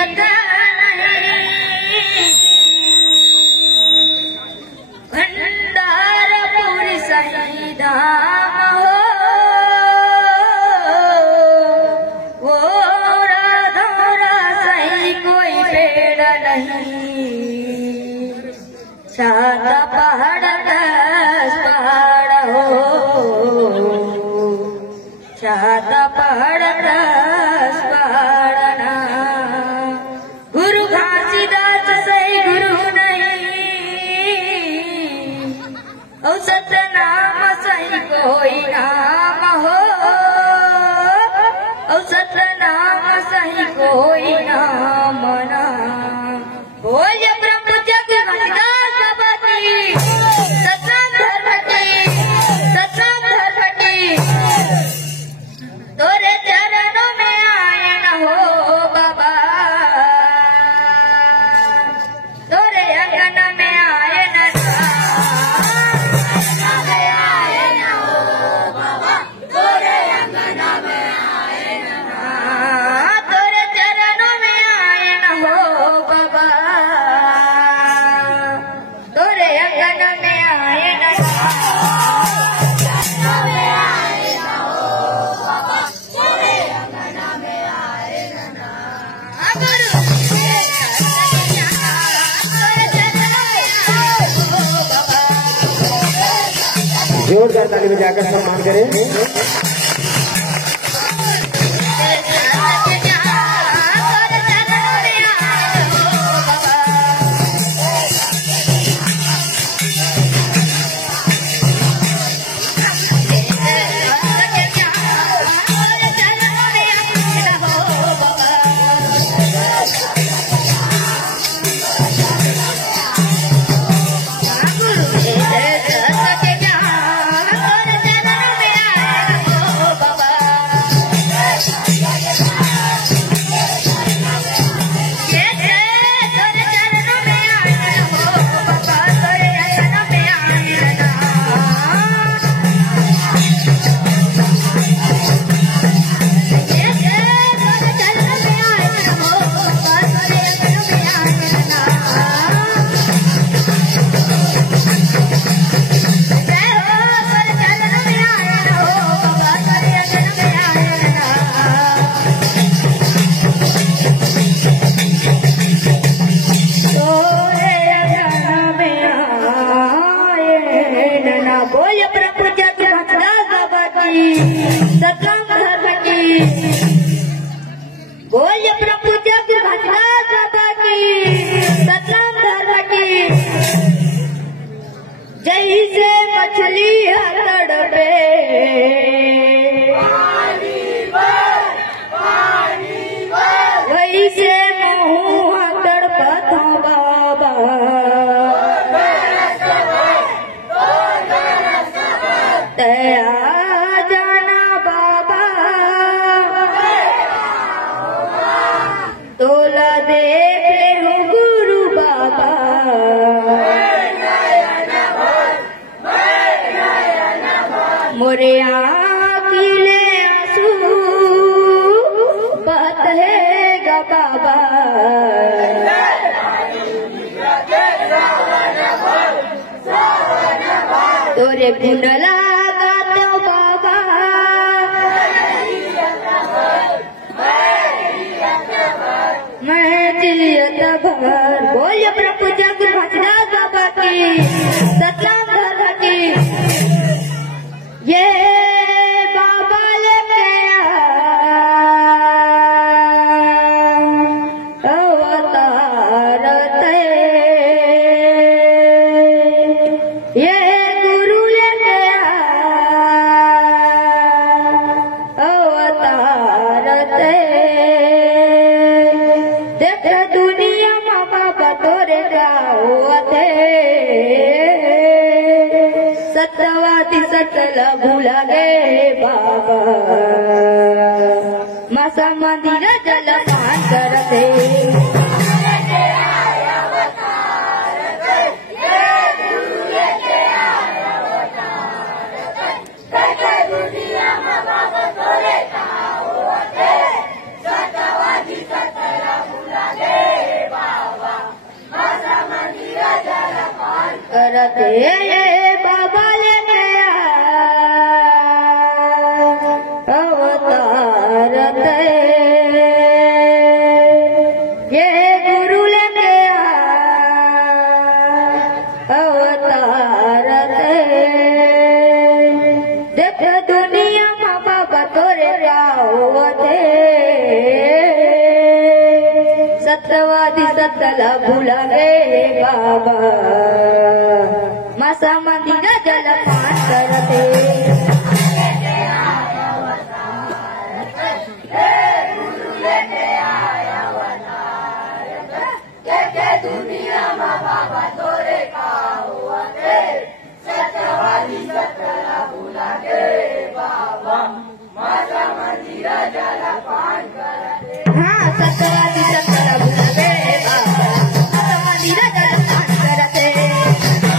तीरथ भंडारपुर सही धाम हो, वो राधा सही कोई पेड़ नहीं, सात पहाड़ 10 पहाड़ हो, सात पहाड़ 10 पहाड़ ना। गुरु घासीदास सही गुरु नहीं, और सतनाम सही कोई नाम हो, और सतनाम सही कोई नाम ना। बोल ब्रह्म जग घनदास सबकी, सत्संग धर्म की, सत्संग धर्म की, तोरे चरणों में आए न हो बाबा, तोरे अंगन में आए न हो, तोरे चरणों में आए न हो बाबा, तोरे अंगन में आए न जोरदार ताली बजाकर सम्मान करें। बोल प्रभु जग घनदास बाबा की, सत्संग धर्म की, बोल प्रभु जग घनदास बाबा की, सत्संग धर्म की। जैसे मछली तड़पे वैसे मुँह तड़पता बाबा, आ जाना बाबा, तोला देख हूँ गुरु बाबा, मोरे आँखिले आंसू बहेगा बाबा, तोरे कुंडला बाबा, मैं दिलियत भर। बोल प्रभु जग घनदास बाबा की, सत्संग धर्म की। ये बाबा लेके अवतार थे, ये गुरु लेके अवतार थे। देख दुनिया में बाबा तोरे गाँव थे, सत्यवादी सटल भूला गए बाबा, मासा मंदिर जलपान करते। करते बाबा लेके अवतारते ये गुरु लेके अवतारते देख दुनिया माँ बाबा तोरे गावते सत्यवादी सत्याला भुला गे बाबा मासा मंदिर जलपान करते दुनिया माँ बाबा तोरे गावते सत्यवादी सत्याला भुला गे बाबा मासा मंदिर जलपान करते हाँ सत्यवादी सत्याला भुला गे बाबा मासा मंदिर जलपान करते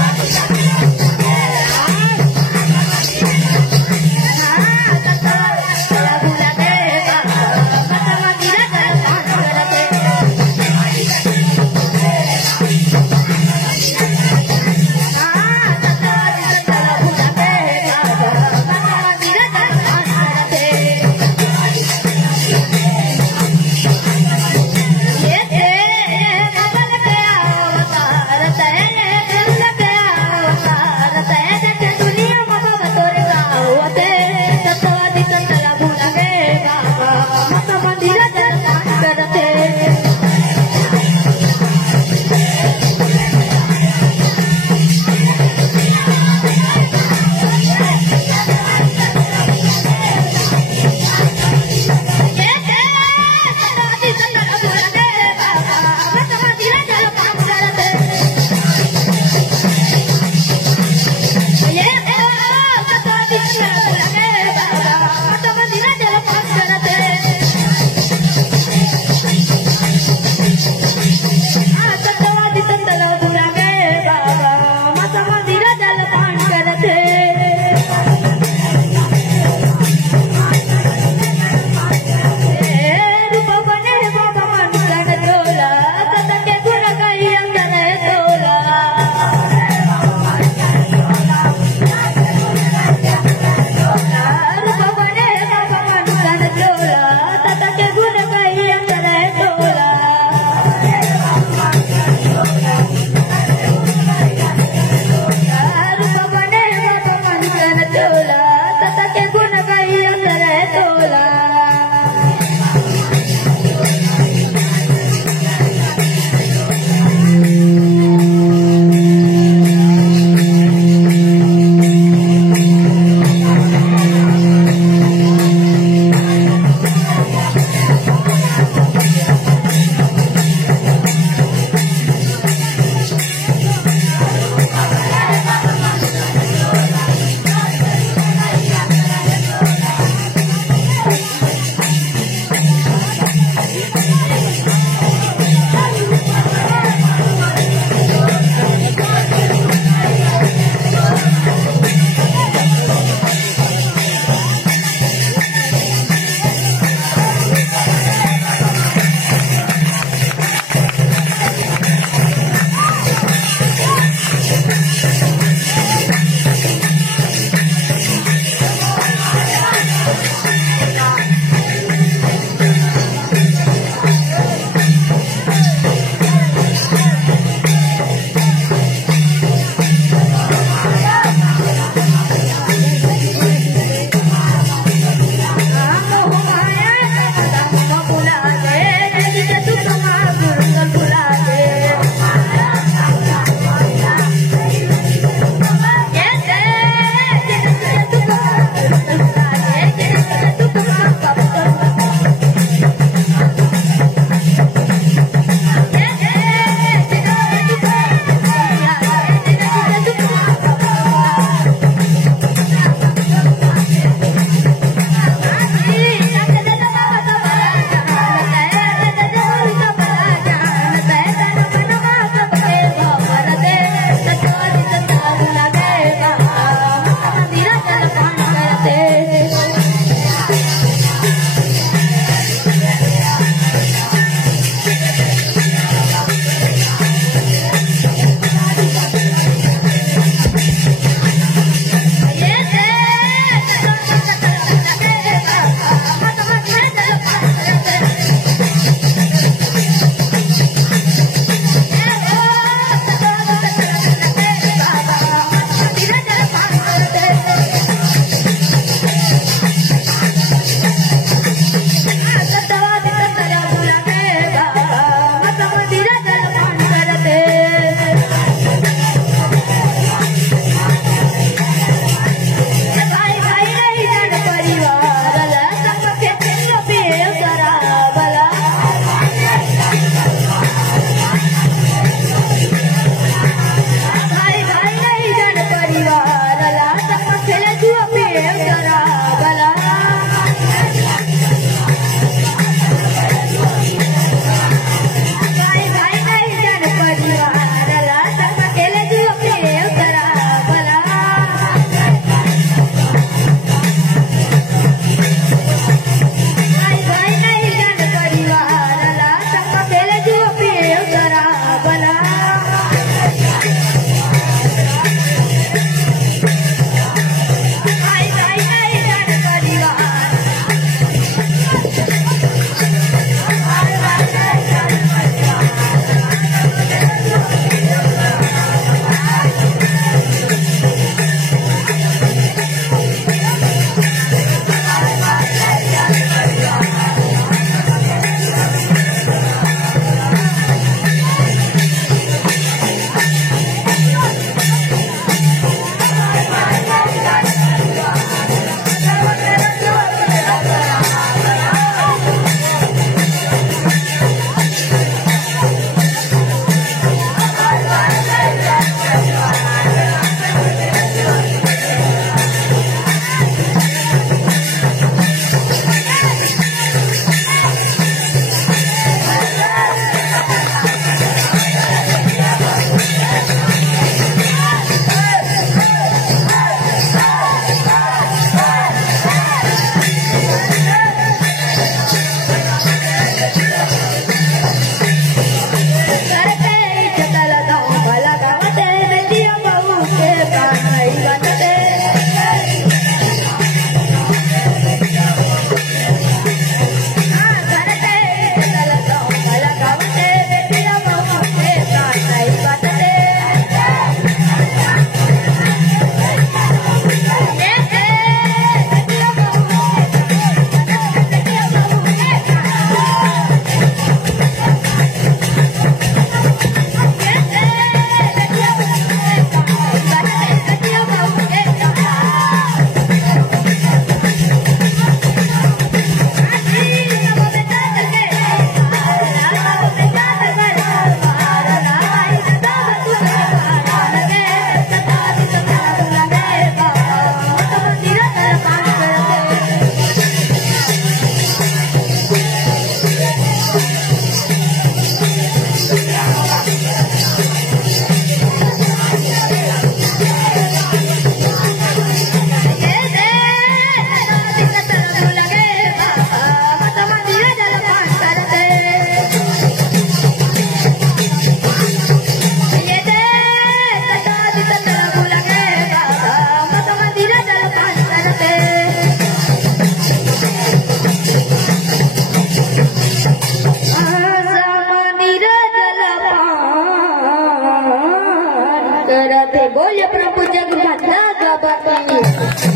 करत है बोले प्रभु जगन्नाथ बाबा की